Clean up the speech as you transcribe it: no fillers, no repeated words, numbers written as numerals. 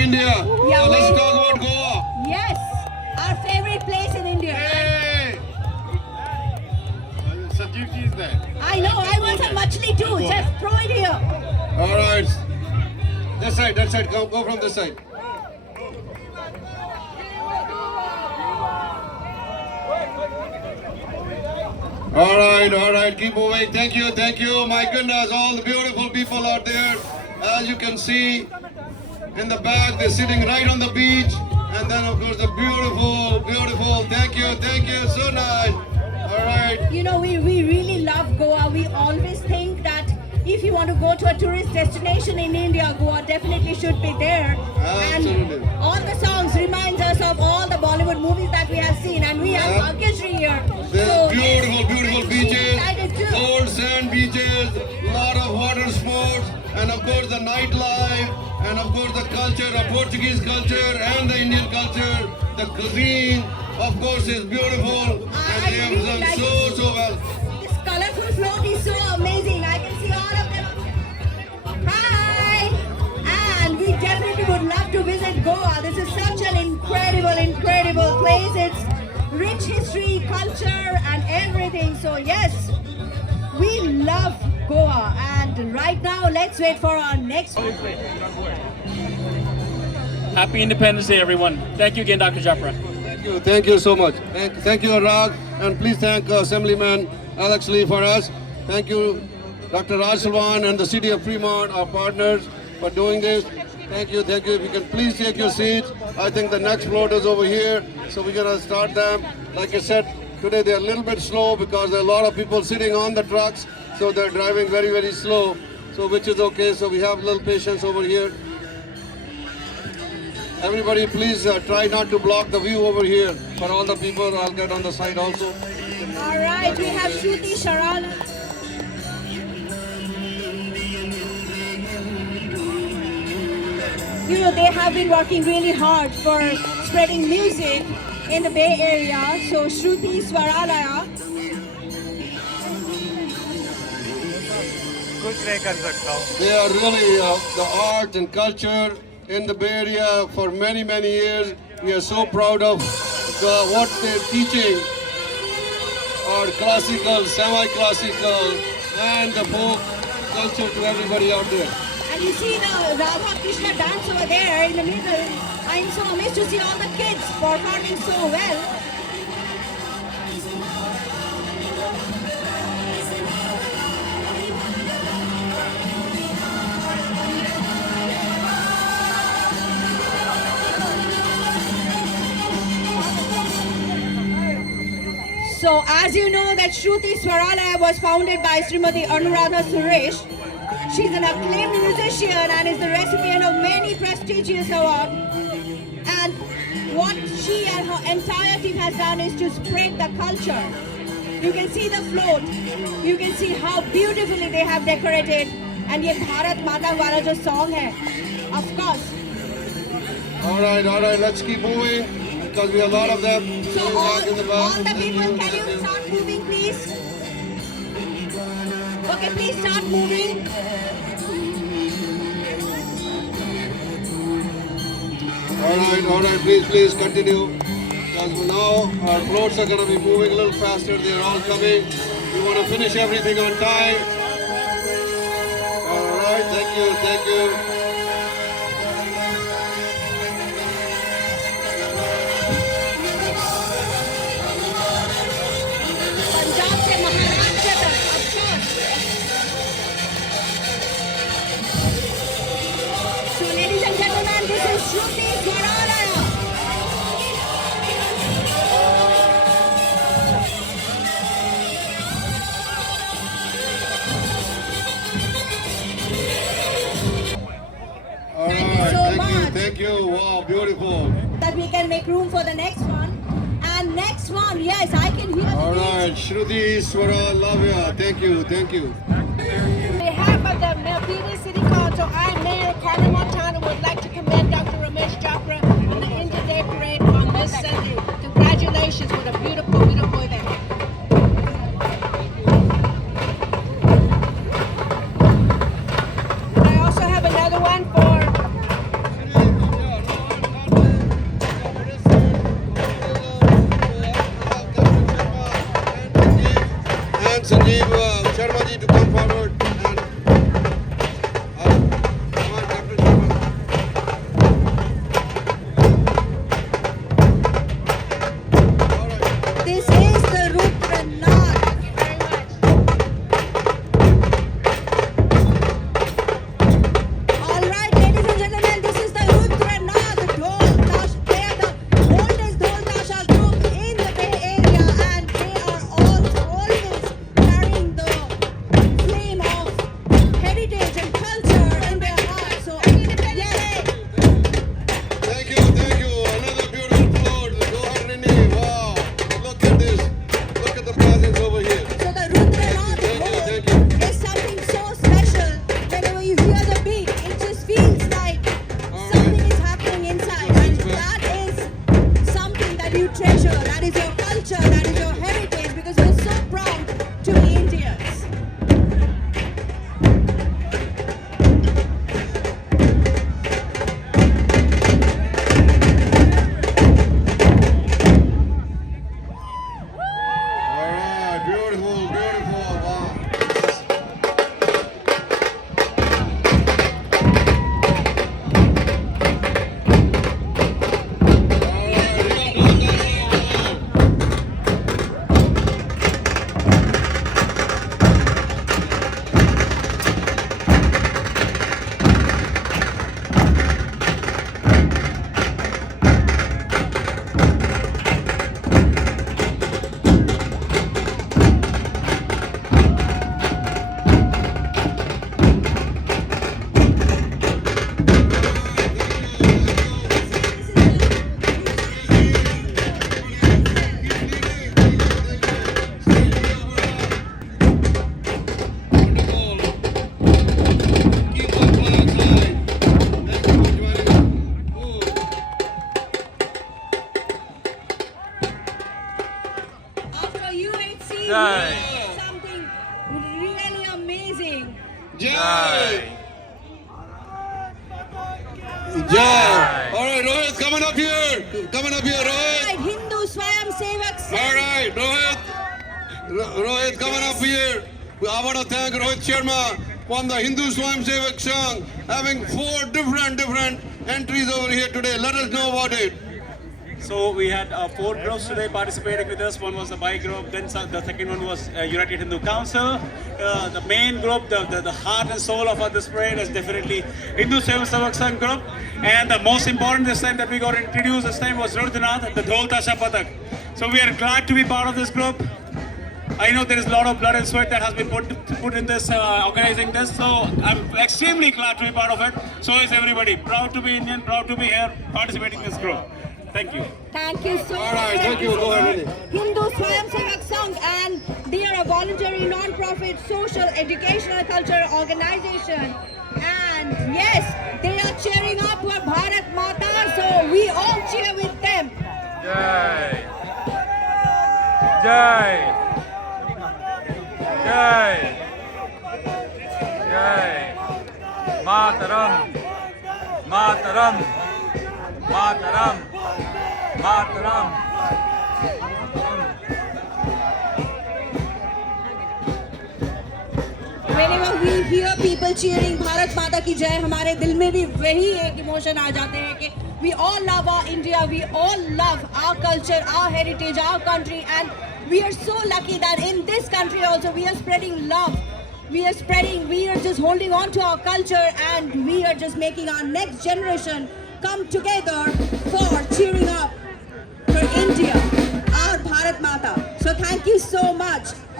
India. Yeah, So let's talk about Goa. Yes, our favorite place in India. Hey! Sanjeev is there. I know, I want some machli too. Just throw it here. All right. This side, that side. Go from this side. All right, keep moving. Thank you. My goodness, all the beautiful people out there. As you can see, in the back, they're sitting right on the beach. And then, of course, the beautiful. Thank you, so nice. All right. You know, we really love Goa. We always think that if you want to go to a tourist destination in India, Goa definitely should be there. Absolutely. And all the songs reminds us of all the Bollywood movies that we have seen, and we have Bhagyashree here. There's So beautiful beaches, excited too. cold sand beaches, lot of water sports, and of course the nightlife, and of course the culture, the Portuguese culture and the Indian culture, the cuisine, of course, is beautiful, and they have really done like so well. This colorful float is so amazing. I can see all of them. Hi! And we definitely would love to visit Goa. This is such an incredible place. It's rich history, culture, and everything. So yes, we love Goa. And right now, let's wait for our next one. Happy Independence Day, everyone. Thank you again, Dr. Japra. Thank you so much. Thank you, Rag, and please thank Assemblyman Alex Lee for us. Thank you, Dr. Raj Salwan and the City of Fremont, our partners, for doing this. Thank you. If you can please take your seats. I think the next float is over here, so we're gonna start them. Like I said, today they're a little bit slow because there are a lot of people sitting on the trucks, so they're driving very slow, so which is okay. So we have a little patience over here. Everybody please try not to block the view over here for all the people. I'll get on the side also. All right, we have Shruti Sharan. You know, they have been working really hard for spreading music in the Bay Area. So Shruti Swaralaya. They are really the art and culture in the Bay Area for many years. We are so proud of what they're teaching, our classical, semi-classical, and the folk culture to everybody out there. And you see the Radha Krishna dance over there in the middle. I'm so amazed to see all the kids performing so well. So as you know that Shruti Swaralaya was founded by Srimati Anuradha Suresh. She's an acclaimed musician and is the recipient of many prestigious awards. And what she and her entire team has done is to spread the culture. You can see the float. You can see how beautifully they have decorated. And ये भारत माता वाला जो song है, of course. All right, let's keep moving because we have a lot of them. So all the people, can Thank you start moving, please? Okay, please start moving. All right, please continue. Because now our floats are going to be moving a little faster. They're all coming. We want to finish everything on time. All right, thank you. Punjab से महाराष्ट्र तक, of course. So ladies and gentlemen, this is Shruti Swaralaya. All Thank you right, so much. Thank you. Wow, beautiful. That we can make room for the next one. And next one, yes, I can hear All the right, Shruti Swaralaya. Thank you. On behalf of the Melville City Council, I, Mayor Carmen Montana, would like to commend Dr. Ramesh Chopra and the Indian Day Parade on this Sunday. Congratulations with a beautiful event. And I also have another one for is your culture, that is your heritage, because we are so proud to be Indians. All right, beautiful, beautiful. Wow. After UHC, we Jai. did something really amazing. Jai! Jai! All right, Rohit, coming up here. Coming up here, Rohit. Hindu Swayam Sevak All Sangh. right, Rohit. Rohit, coming up here. I want to thank Rohit Sharma from the Hindu Swayam Sevak Sangh, having 4 different entries over here today. Let us know about it. So we had 4 groups today participating with us. One was the bike group, then the second one was United Hindu Council. The main group, the heart and soul of this parade is definitely Hindu Sevak Sangh group. And the most important this time that we got introduced this time was Rudrinath, the Dhol Tasha Patak. So we are glad to be part of this group. I know there is a lot of blood and sweat that has been put in this, organizing this. So I'm extremely glad to be part of it. So is everybody. Proud to be Indian, proud to be here, participating in this group. Thank you. Thank you so much. All right, thank you. Go ahead, Vinny. Hindu Swayam Sevak Sangh, and they are a voluntary non-profit social educational cultural organization. And yes, they are cheering up for Bharat Mata, so we all cheer with them. Jai! Jai! Jai! Jai! Mataram! Mataram! Mataram! Mataram! Whenever we hear people cheering Bharat Mata ki jai, हमारे दिल में भी वही एक emotion आ जाते हैं कि we all love our India, we all love our culture, our heritage, our country, and we are so lucky that in this country also we are spreading love. We are just holding on to our culture, and we are just making our next generation come together for cheering up for India, our Bharat Mata. So thank you so much.